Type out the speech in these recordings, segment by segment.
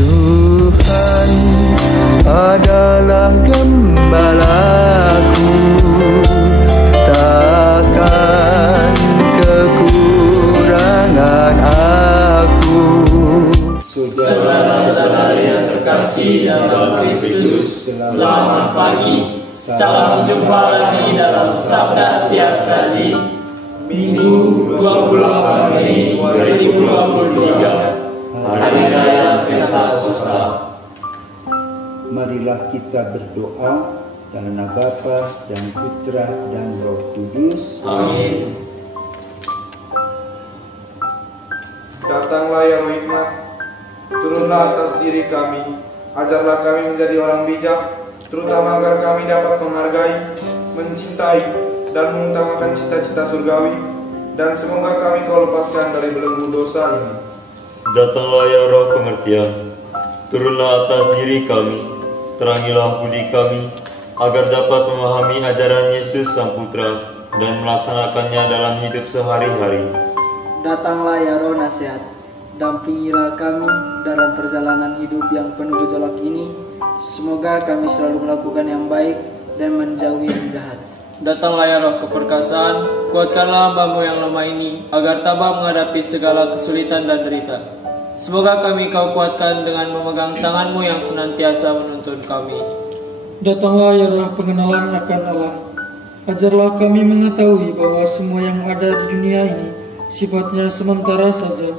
Tuhan adalah gembalaku, takkan kekurangan aku. Saudara-saudara yang terkasih dalam Kristus, selamat pagi. Salam jumpa lagi dalam Sabda Siap Saji Minggu 28 Mei 2023, Hari Raya Pentakosta. Marilah kita berdoa dalam nama Bapa dan Putra dan Roh Kudus. Amin. Datanglah ya Roh Hikmat, turunlah atas diri kami, ajarlah kami menjadi orang bijak, terutama agar kami dapat menghargai, mencintai, dan mengutamakan cita-cita surgawi, dan semoga kami kau lepaskan dari belenggu dosa ini. Datanglah ya Roh pengertian, turunlah atas diri kami, terangilah budi kami, agar dapat memahami ajaran Yesus Sang Putra dan melaksanakannya dalam hidup sehari-hari. Datanglah ya Roh nasihat, dampingilah kami dalam perjalanan hidup yang penuh gejolak ini. Semoga kami selalu melakukan yang baik dan menjauhi yang jahat. Datanglah ya Roh keperkasaan, kuatkanlah hamba-Mu yang lemah ini, agar tabah menghadapi segala kesulitan dan derita. Semoga kami kau kuatkan dengan memegang tangan-Mu yang senantiasa menuntun kami. Datanglah ya Roh pengenalan akan Allah, ajarlah kami mengetahui bahwa semua yang ada di dunia ini sifatnya sementara saja.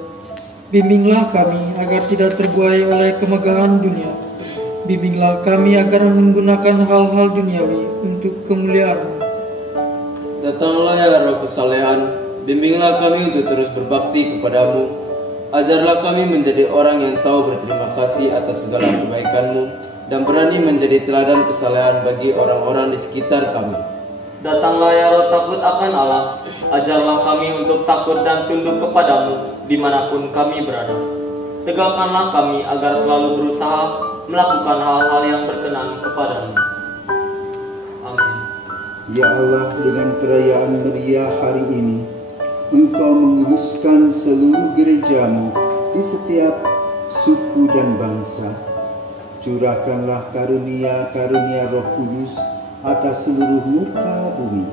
Bimbinglah kami agar tidak terbuai oleh kemegahan dunia. Bimbinglah kami agar menggunakan hal-hal duniawi untuk kemuliaan-Mu. Datanglah ya Roh kesalehan, bimbinglah kami untuk terus berbakti kepadamu. Ajarlah kami menjadi orang yang tahu berterima kasih atas segala kebaikan-Mu dan berani menjadi teladan kesalehan bagi orang-orang di sekitar kami. Datanglah ya Roh takut akan Allah, ajarlah kami untuk takut dan tunduk kepadamu dimanapun kami berada. Tegakkanlah kami agar selalu berusaha melakukan hal-hal yang berkenan kepadamu. Amin. Ya Allah, dengan perayaan meriah hari ini, Engkau menguruskan seluruh gereja-Mu di setiap suku dan bangsa. Curahkanlah karunia-karunia Roh Kudus atas seluruh muka bumi,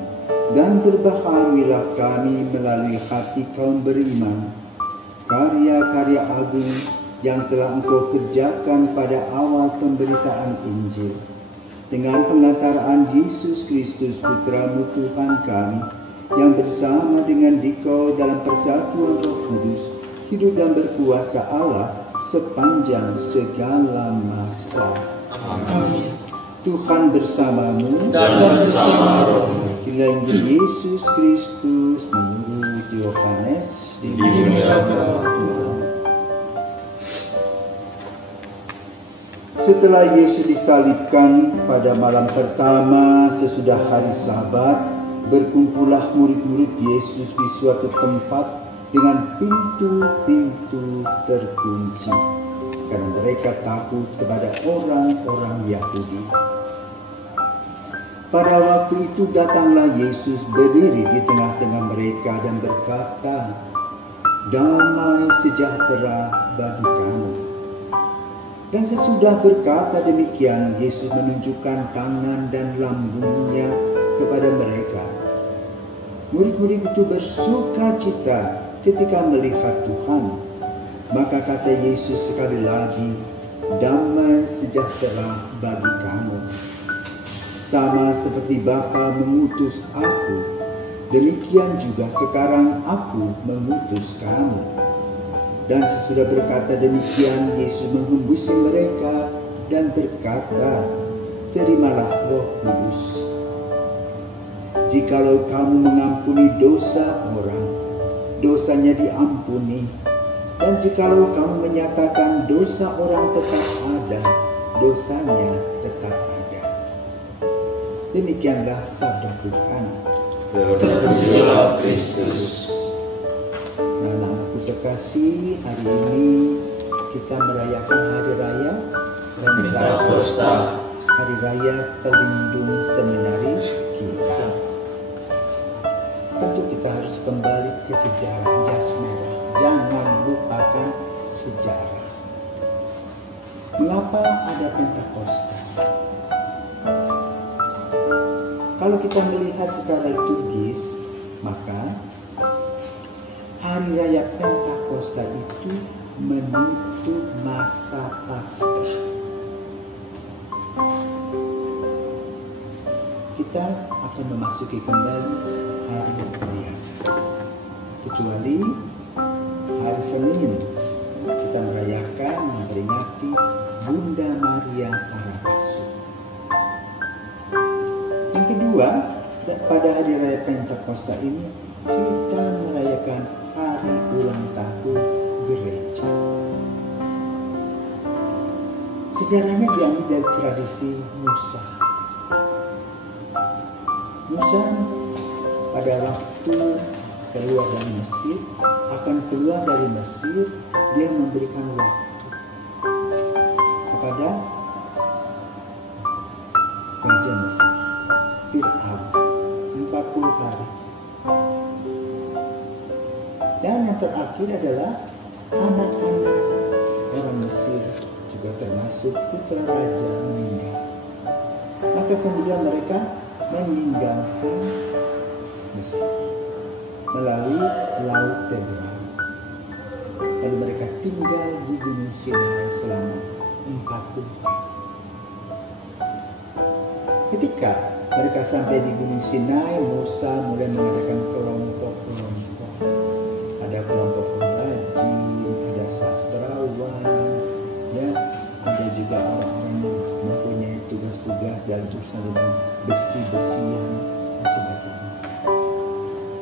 dan berbaharuilah kami melalui hati kaum beriman, karya-karya agung yang telah Engkau kerjakan pada awal pemberitaan Injil. Dengan pengantaraan Yesus Kristus Putra-Mu Tuhan kami, yang bersama dengan Dikau dalam persatuan Roh Kudus, hidup dan berkuasa Allah sepanjang segala masa. Amin. Tuhan bersamamu Dan bersama rohmu. Inilah Injil Yesus Kristus menurut Yohanes. Dimuliakan Tuhan. Setelah Yesus disalibkan pada malam pertama sesudah hari Sabat, berkumpullah murid-murid Yesus di suatu tempat dengan pintu-pintu terkunci, karena mereka takut kepada orang-orang Yahudi. Pada waktu itu datanglah Yesus berdiri di tengah-tengah mereka dan berkata, "Damai sejahtera bagi kamu." Dan sesudah berkata demikian, Yesus menunjukkan tangan dan lambungnya kepada mereka. Murid-murid itu bersuka cita ketika melihat Tuhan. Maka kata Yesus sekali lagi, "Damai sejahtera bagi kamu. Sama seperti Bapa mengutus aku, demikian juga sekarang aku mengutus kamu." Dan sesudah berkata demikian, Yesus menghembusi mereka dan berkata, "Terimalah Roh Kudus. Jikalau kamu mengampuni dosa orang, dosanya diampuni. Dan jikalau kamu menyatakan dosa orang tetap ada, dosanya tetap ada." Demikianlah sabda Tuhan. Terpujilah Kristus. Anak-anakku terkasih, hari ini kita merayakan Hari Raya Pentakosta, Hari Raya Pelindung Seminari kita. Tentu kita harus kembali ke sejarah jas merah. Jangan lupakan sejarah. Mengapa ada Pentakosta? Kalau kita melihat secara liturgis, maka hari raya Pentakosta itu menutup masa Paskah. Kita akan memasuki kembali hari biasa. Kecuali hari Senin kita merayakan, memperingati Bunda Maria para Rasul. Yang kedua, pada hari raya Pentakosta ini kita merayakan hari ulang tahun gereja. Sejarahnya diambil dari tradisi Musa. Musa pada waktu keluar dari Mesir, akan keluar dari Mesir, dia memberikan waktu kepada raja Mesir, Fir'aun, 40 hari. Dan yang terakhir adalah anak-anak orang Mesir, juga termasuk putra raja, meninggal. Maka kemudian mereka meninggalkan Mesir melalui Laut Teberau. Lalu mereka tinggal di Gunung Sinai selama 40 tahun. Ketika mereka sampai di Gunung Sinai, Musa mulai mengadakan kelompok-kelompok. Ada kelompok pengrajin, ada sastrawan, ya, ada juga orang-orang yang mempunyai tugas-tugas dalam urusan dengan besi-besian dan sebagainya.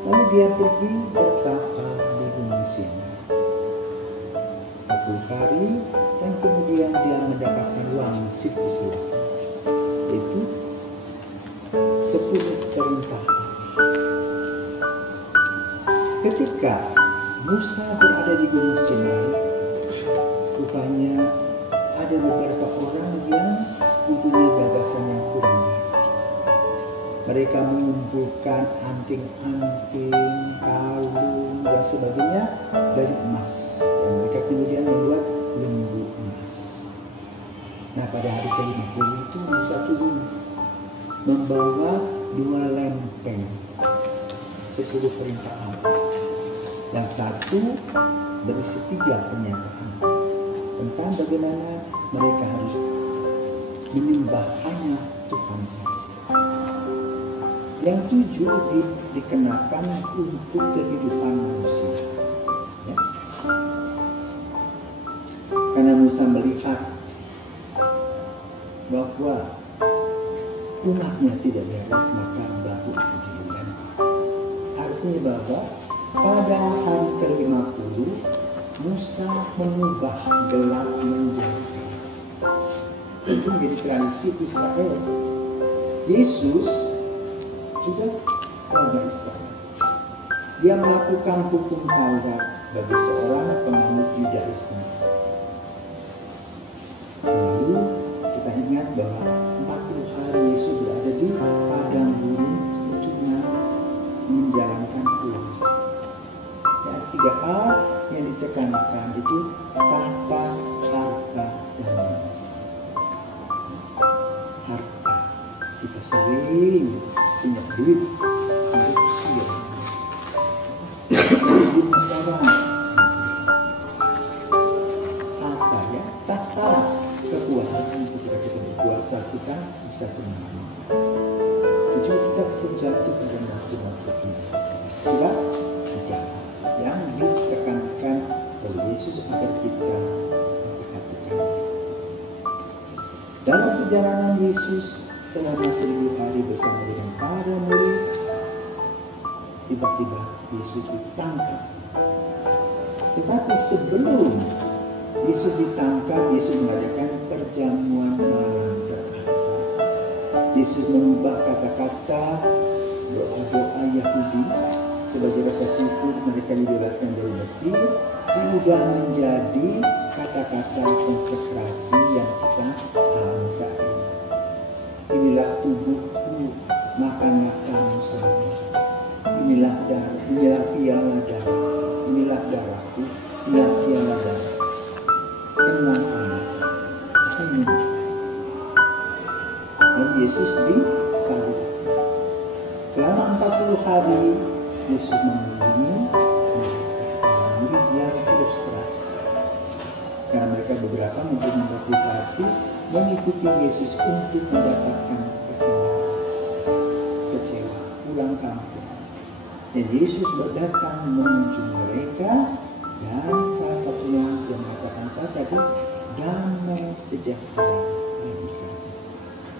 Lalu dia pergi bertapa di Gunung Sinai 40 hari, dan kemudian dia mendapatkan wangsit Islam, yaitu 10 perintah. Ketika Musa berada di Gunung Sinai, rupanya ada beberapa orang yang mempunyai gagasan yang kurang baik. Mereka mengumpulkan anting-anting, kalung, dan sebagainya dari emas. Dan mereka kemudian membuat lembu emas. Nah, pada hari ke-50 itu Musa turun membawa 2 lempeng 10 perintah Allah. Yang satu berisi 3 pernyataan tentang bagaimana mereka harus menyembah hanya Tuhan saja. Yang 7 dikenakan untuk kehidupan manusia, ya. Karena Musa melihat bahwa umatnya tidak beres, maka baru itu dilempar. Artinya bahwa pada hari ke-50 Musa mengubah gelap menjadi terang. Itu menjadi tradisi Israel. Yesus juga warga Israel. Dia melakukan hukum Taurat sebagai seorang penganut Yudaisme. Lalu kita ingat bahwa 40 hari Yesus berada di padang gurun untuk menjalankan puasa. Ya, 3 hal yang ditekankan itu tahta, harta, dan nyawa. Harta, kita sering punya duit untuk usia, sering negara. Harta, ya, tahta kekuasaan. Ketika kita berkuasa, kita bisa senang. Itu kita bisa jatuh pada nafsu-nafsu kita. Coba juga yang ditekankan oleh Yesus agar kita perhatikan. Dalam perjalanan Yesus selama 1000 hari bersama dengan para murid, tiba-tiba Yesus ditangkap. Tetapi sebelum Yesus ditangkap, Yesus mengadakan perjamuan malam terakhir. Yesus mengubah kata-kata doa-doa Yahudi sebagai rasa syukur mereka dibebaskan dari Mesir, diubah menjadi kata-kata konsekrasi yang kita pahami saat ini. Inilah tubuhku, makanlah kamu semua. Inilah darah, inilah piala darah, inilah darahku, inilah piala darah. Kenal kamu. Yesus disalib. Selama 40 hari Yesus mengunjungi murid yang frustrasi karena mereka beberapa mungkin memotivasi mengikuti Yesus untuk mendapatkan kesenangan, kecewa, pulang kampung. Dan Yesus datang mengunjungi mereka, dan salah satunya yang mengatakan apa tadi, damai sejahtera bagi kamu.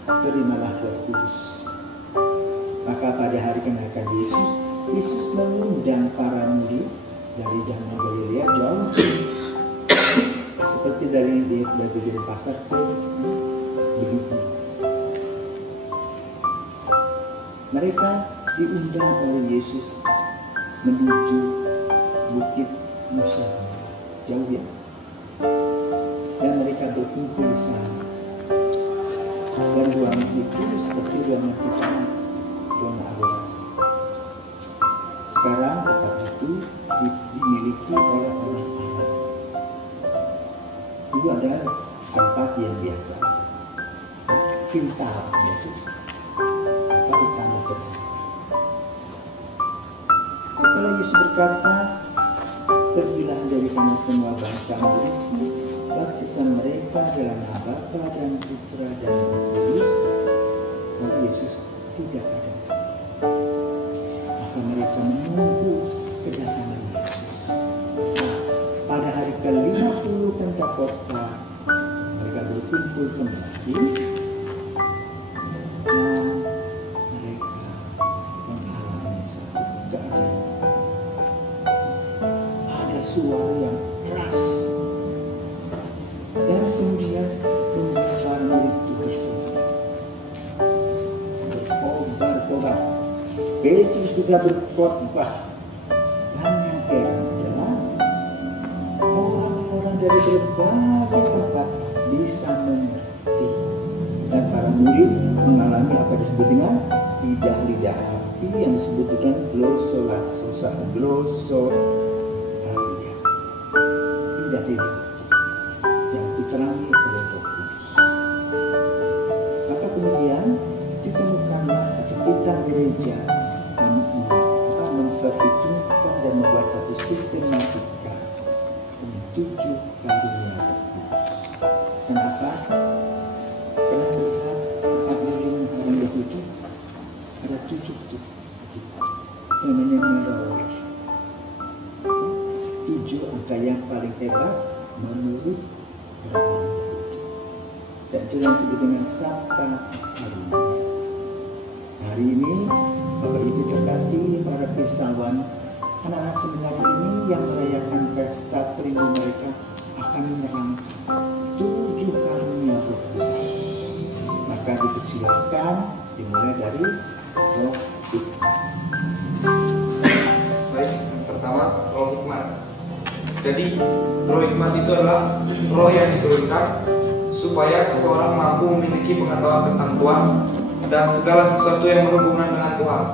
Terimalah Roh Kudus. Maka pada hari kenaikan Yesus mengundang para murid dari Danau Galilea jauh, seperti dari pasar ke begitu. Mereka diundang oleh Yesus menuju Bukit Musa, jauh ya, dan mereka berkumpul di sana. Dan ruangan itu seperti ruangan kita, ruangan adorasi. Sekarang tempat itu dimiliki oleh orang adat. Itu adalah tempat yang biasa saja. Pintarnya itu di tanah terbuka. Setelah Yesus berkata, pergilah dari kamu semua bangsa muridmu, baptislah mereka dalam nama Bapa dan Putra dan Roh Kudus. Lalu Yesus tidak ada. Maka mereka menunggu kedatangan Yesus. Nah, pada hari ke-50 Pentakosta, mereka berkumpul kembali dan mereka mengalami satu keajaiban. Ada suara yang keras, dan kemudian membuat para murid itu bersemangat, berkobar-kobar. Petrus bisa berkhotbah, dan yang heran adalah orang-orang dari berbagai tempat bisa mengerti, dan para murid mengalami apa disebut dengan lidah-lidah api yang disebut dengan glossolalia, lidah-lidah yang diterangi oleh Roh Kudus. Maka kemudian ditemukanlah atau kita gereja memperhitungkan dan membuat satu sistematika untuk 7 karunia Roh Kudus. Kenapa? Karena melihat tempat ujung orang Yahudi ada 7 tuh, namanya merawat. 7 angka yang paling hebat menurut orang Yahudi. Dan itu yang disebut dengan Sabta Karunia. Hari ini Bapak Ibu terkasih, para filsawan, anak-anak seminari ini yang merayakan pesta pelindung mereka akan menerangkan 7 karunia Roh Kudus. Maka dipersilakan dimulai dari Roh Hikmat. Baik, yang pertama Roh Hikmat. Jadi Roh Hikmat itu adalah roh yang diturunkan supaya seseorang mampu memiliki pengetahuan tentang Tuhan dan segala sesuatu yang berhubungan dengan Tuhan.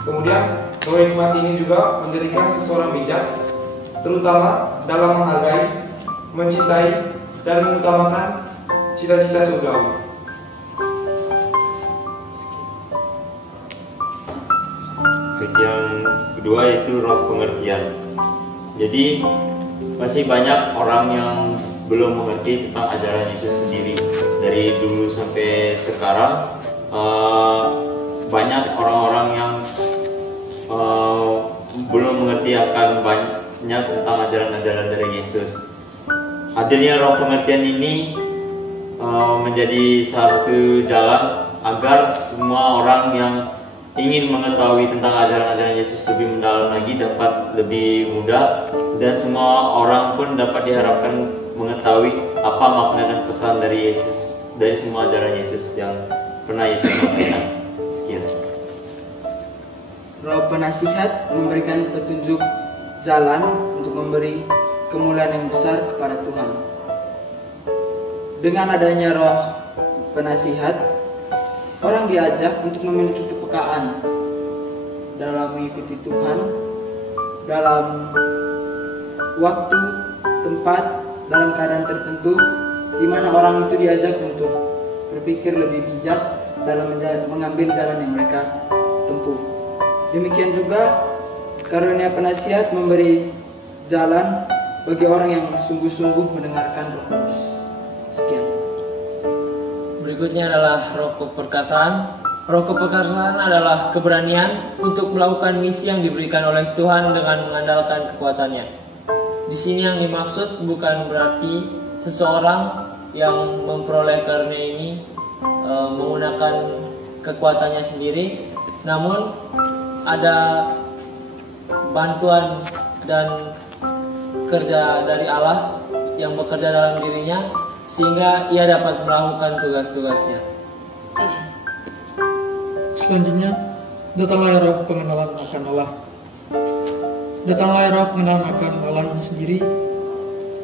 Kemudian Roh Hikmat ini juga menjadikan seseorang bijak, terutama dalam menghargai, mencintai, dan mengutamakan cita-cita surgawi. Yang kedua itu roh pengertian. Jadi masih banyak orang yang belum mengerti tentang ajaran Yesus sendiri. Dari dulu sampai sekarang banyak orang-orang yang belum mengerti akan banyak tentang ajaran-ajaran dari Yesus. Hadirnya roh pengertian ini menjadi satu jalan agar semua orang yang ingin mengetahui tentang ajaran-ajaran Yesus lebih mendalam lagi dapat lebih mudah, dan semua orang pun dapat diharapkan mengetahui apa makna dan pesan dari Yesus, dari semua ajaran Yesus yang pernah Yesus sampaikan. Sekian. Roh penasihat memberikan petunjuk jalan untuk memberi kemuliaan yang besar kepada Tuhan. Dengan adanya roh penasihat, orang diajak untuk memiliki kepekaan dalam mengikuti Tuhan, dalam waktu, tempat, dalam keadaan tertentu, di mana orang itu diajak untuk berpikir lebih bijak dalam mengambil jalan yang mereka tempuh. Demikian juga karunia penasihat memberi jalan bagi orang yang sungguh-sungguh mendengarkan Roh Kudus. Sekian. Berikutnya adalah roh keperkasaan. Roh keperkasaan adalah keberanian untuk melakukan misi yang diberikan oleh Tuhan dengan mengandalkan kekuatannya. Di sini yang dimaksud bukan berarti seseorang yang memperoleh karunia ini menggunakan kekuatannya sendiri, namun ada bantuan dan kerja dari Allah yang bekerja dalam dirinya sehingga ia dapat melakukan tugas-tugasnya. Selanjutnya, datanglah roh pengenalan akan Allah. Datanglah roh pengenalan akan Allah ini sendiri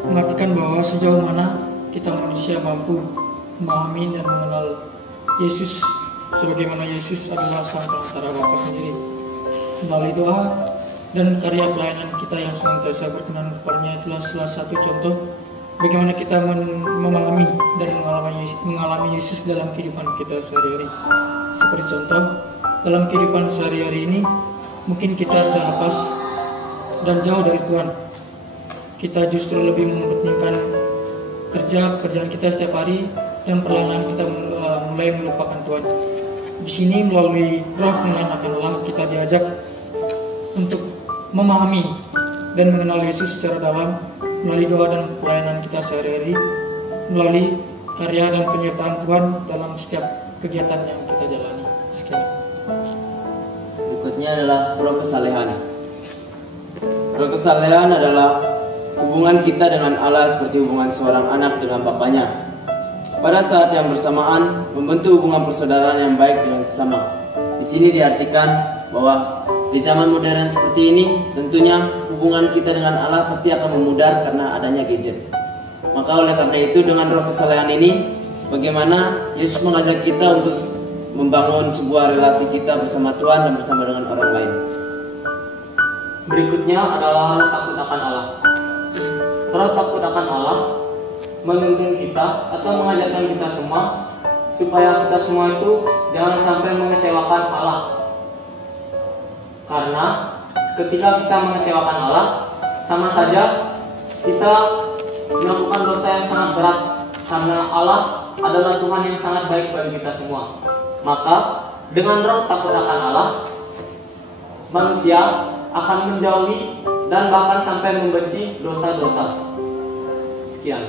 mengartikan bahwa sejauh mana kita manusia mampu memahami dan mengenal Yesus sebagaimana Yesus adalah sang perantara Bapa sendiri. Melalui doa dan karya pelayanan kita yang senantiasa berkenan kepadanya itulah salah satu contoh bagaimana kita memahami dan mengalami Yesus dalam kehidupan kita sehari-hari. Seperti contoh, dalam kehidupan sehari-hari ini mungkin kita terlepas dan jauh dari Tuhan. Kita justru lebih mementingkan pekerjaan kita setiap hari dan perlahan kita mulai melupakan Tuhan. Di sini melalui roh pengenalan akan Allah kita diajak untuk memahami dan mengenal Yesus secara dalam melalui doa dan pelayanan kita sehari-hari, melalui karya dan penyertaan Tuhan dalam setiap kegiatan yang kita jalani. Sekian. Berikutnya adalah roh kesalehan. Roh kesalehan adalah hubungan kita dengan Allah seperti hubungan seorang anak dengan bapaknya. Pada saat yang bersamaan membentuk hubungan persaudaraan yang baik dengan sesama. Di sini diartikan bahwa di zaman modern seperti ini tentunya hubungan kita dengan Allah pasti akan memudar karena adanya gadget. Maka oleh karena itu dengan roh kesalehan ini bagaimana Yesus mengajak kita untuk membangun sebuah relasi kita bersama Tuhan dan bersama dengan orang lain. Berikutnya adalah roh takut akan Allah. Roh takut akan Allah menuntun kita atau mengajarkan kita semua supaya kita semua itu jangan sampai mengecewakan Allah. Karena ketika kita mengecewakan Allah, sama saja kita melakukan dosa yang sangat berat. Karena Allah adalah Tuhan yang sangat baik bagi kita semua. Maka dengan roh takut akan Allah, manusia akan menjauhi dan bahkan sampai membenci dosa-dosa. Sekian.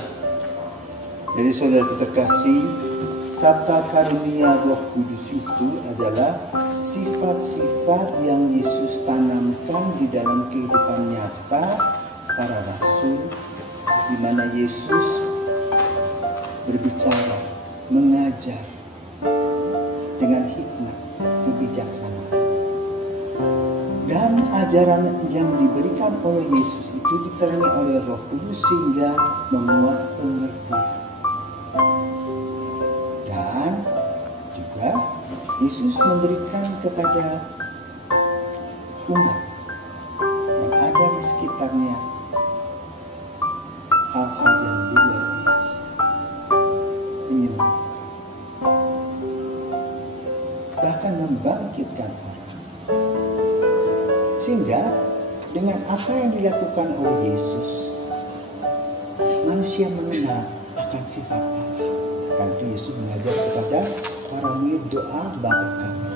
Jadi saudara terkasih, sabta karunia Roh Kudus itu adalah sifat-sifat yang Yesus tanamkan di dalam kehidupan nyata para rasul, di mana Yesus berbicara, mengajar dengan hikmat, kebijaksanaan. Dan ajaran yang diberikan oleh Yesus itu diterangi oleh Roh Kudus sehingga memuat pengertian. Dan juga Yesus memberikan kepada umat yang ada di sekitarnya hal-hal yang luar biasa, menyembuhkan, bahkan membangkitkan orang. Sehingga dengan apa yang dilakukan oleh Yesus, manusia mengenal akan sifat Allah. Karena itu Yesus mengajar kepada para murid doa Bapa kami.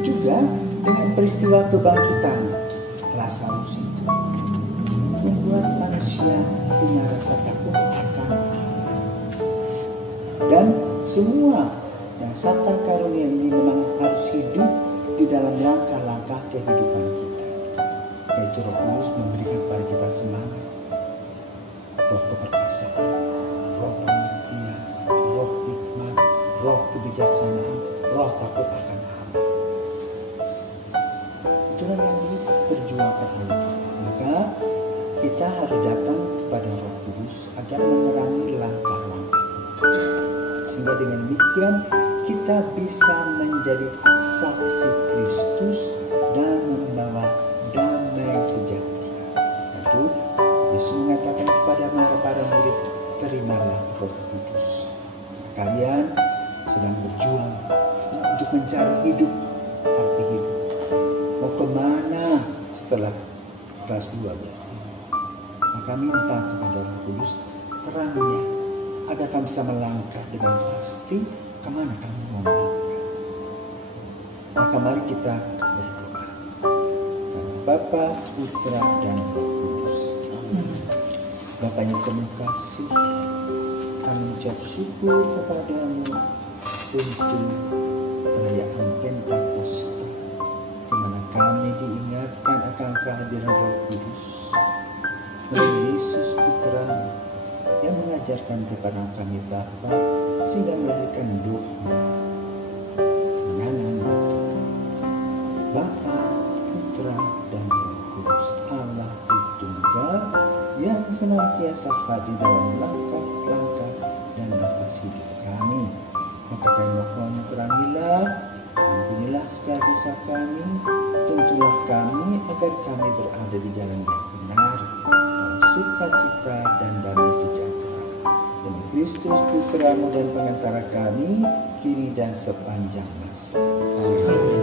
Juga dengan peristiwa kebangkitan Lazarus itu membuat manusia punya rasa takut akan Allah. Dan semua yang sabta karunia ini memang harus hidup di dalam langkah-langkah kehidupan kita. Yaitu Roh Kudus memberikan kepada kita semangat, roh keperkasaan, roh pengertian, roh hikmat, roh kebijaksanaan, roh takut akan Allah. Itulah yang diperjuangkan oleh kita. Maka kita harus datang kepada Roh Kudus agar menerangi langkah-langkah kita. Sehingga dengan demikian kita bisa menjadi saksi Kristus dan membawa damai sejahtera. Itu Yesus mengatakan kepada para murid, terimalah Roh Kudus. kalian sedang berjuang untuk mencari hidup, arti hidup. Mau kemana setelah kelas 12 ini? Maka minta kepada Roh Kudus terangnya, agar kami bisa melangkah dengan pasti kemana kami mau melangkah. Maka mari kita berdoa. Karena Bapa, Putra, dan Roh Kudus. Bapa yang penuh kasih, kami ucap syukur kepadamu untuk perayaan Pentakosta, di mana kami diingatkan akan kehadiran Roh Kudus, melalui Yesus Putra yang mengajarkan kepada kami Bapa sehingga melahirkan dogma menangan Bapa, Putra, dan Roh Kudus, Allah Tritunggal yang senantiasa hadir dalam langkah-langkah dan nafas hidup kami. Maka kami mohon terangilah, ampunilah segala dosa kami, tuntunlah kami agar kami berada di jalan yang benar, dalam sukacita dan damai sejahtera. Demi Kristus Putramu dan pengantara kami, kini dan sepanjang masa. Amin.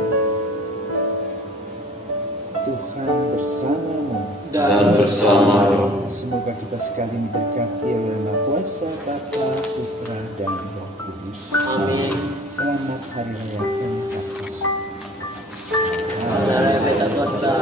Tuhan bersamamu dan bersama roh. Semoga kita sekali diberkati oleh Maha Kuasa Bapa, Putra, dan Roh Kudus. Amin. Selamat Hari Raya Pentakosta. Selamat Hari Raya Pentakosta.